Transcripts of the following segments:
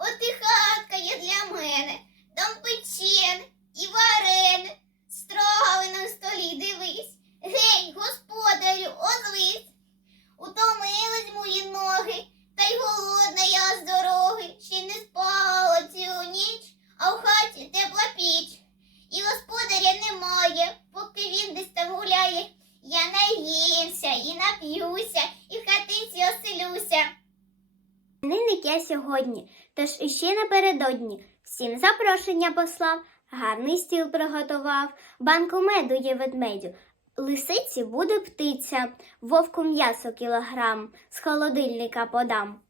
От і хатка є для мене, там печен і варен. Строгали на столі, дивись. Гей, господарю, озвись. Утомились мої ноги, та й голодна я з дороги. Ще не спала цілу ніч, а в хаті тепла піч. І господаря немає, поки він десь там гуляє. Я наїмся і нап'юся, і в хатинці оселюся. Іменинник я сьогодні, тож іще напередодні. Всім запрошення послав, гарний стіл приготував, банку меду є ведмедю. Лисиці буде птиця, вовку м'ясо кілограм, з холодильника подам.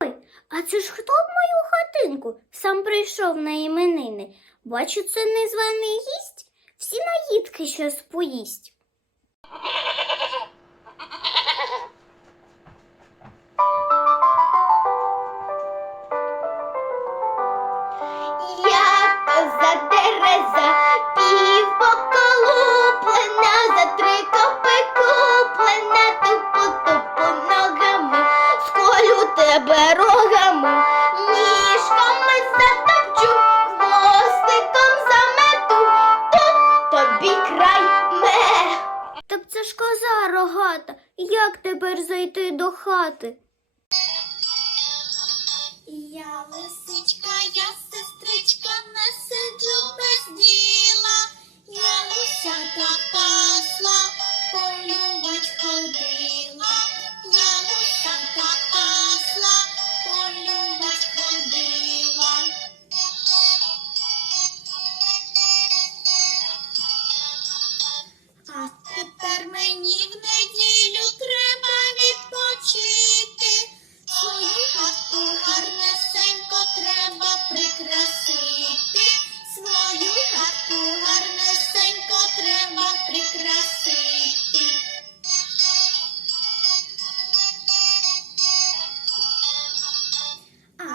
Ой, а це ж хто в мою хатинку сам прийшов на іменини? Бачу, це незваний гість, всі наїдки щось поїсть. Тебе рогами, ніжками затопчу, хвостиком замету, тут тобі край ме. Так це ж коза рогата, як тепер зайти до хати? Я лисичка, я first.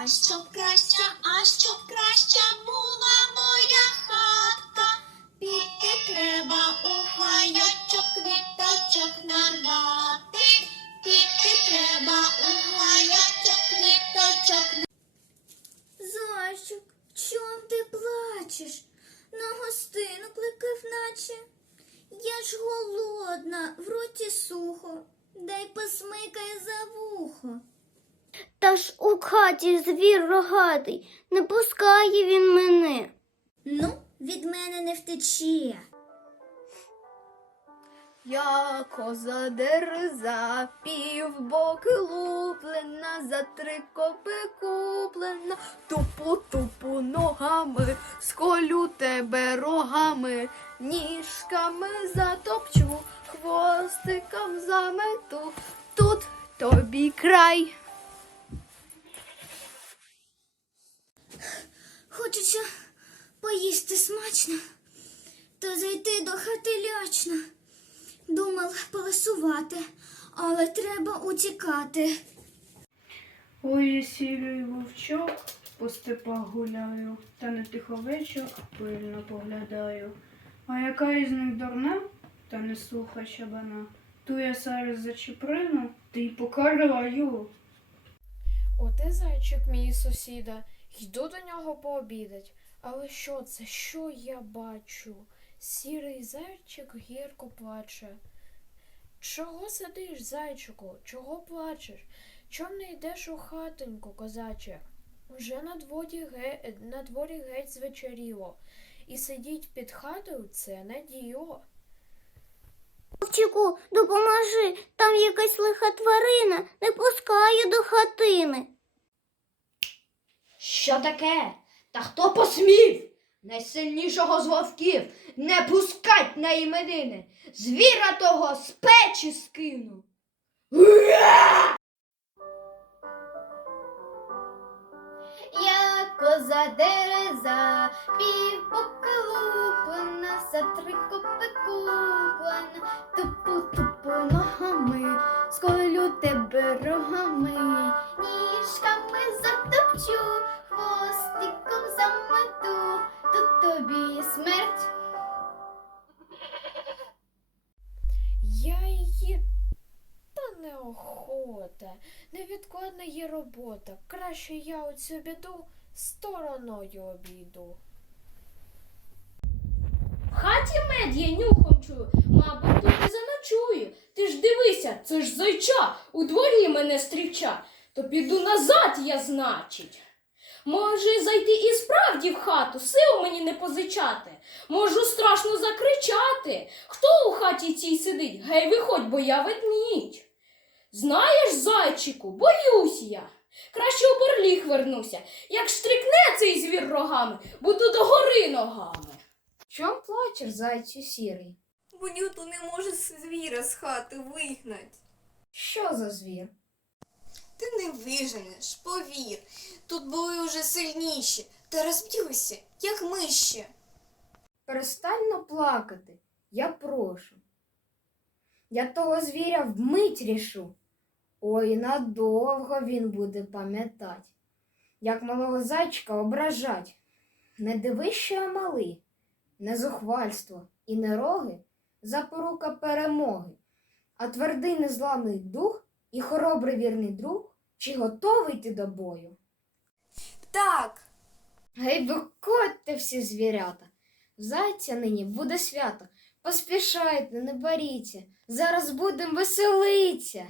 А щоб краща, а щоб краща була моя хатка, піти треба у гайочок, квіточок нарвати, піти треба у гайочок, квіточок Зайчик, чом ти плачеш? На гостину кликав наче. Я ж голодна, в роті сухо, дай посмикай за вухо. Та ж у хаті звір рогатий, не пускає він мене. Ну, від мене не втече. Я коза дереза, півбоки луплена, за три копи куплена, тупу тупу ногами, сколю тебе рогами, ніжками затопчу, хвостиком замету, тут тобі край. Хочеться поїсти смачно, то зайти до хати лячно. Думав поласувати, але треба утікати. Ой, я сірий вовчок, по степах гуляю, та на тиховечок пильно поглядаю. А яка із них дурна, та не слуха щабана, ту я зараз зачеприну, та й покараю. Оте зайчик мій сусіда, йду до нього пообідать. Але що це? Що я бачу? Сірий зайчик гірко плаче. Чого сидиш, зайчику? Чого плачеш? Чом не йдеш у хатоньку, козаче? Вже на дворі, ге... на дворі геть звечеріло, і сидіть під хатою це не діло. Вовчику, допоможи, там якась лиха тварина, не пускає до хатини. Що таке? Та хто посмів? Найсильнішого з вовків не пускать на іменини. Звіра того з печі скину. Я коза дереза, пів поколуплена, за три копи куплена, невідкладна є робота. Краще я оцю біду стороною обійду. В хаті мед я нюхом чую, мабуть, тут і заночую. Ти ж дивися, це ж зайча, у дворі мене стріча, то піду назад, я значить. Може, зайти і справді в хату, сил мені не позичати. Можу страшно закричати. Хто у хаті цій сидить? Гей, виходь, бо я ведмідь. Знаєш, зайчику, боюсь я. Краще у борліг вернуся. Як штрикне цей звір рогами, буду до гори ногами. Чом плачеш, зайцю сірий? Бо Нюту не може звіра з хати вигнать. Що за звір? Ти не виженеш, повір. Тут були уже сильніші, та розб'юся, як миші. Перестань но плакати, я прошу. Я того звіря вмить рішу. Ой, надовго він буде пам'ятать, як малого зайчика ображать. Не дивись, що я малий, не зухвальство і не роги запорука перемоги, а твердий незламний дух і хоробрий вірний друг, чи готовий ти до бою? Так, Гей, виходьте всі звірята. Зайця нині буде свято. Поспішайте, не боріться. Зараз будем веселиться.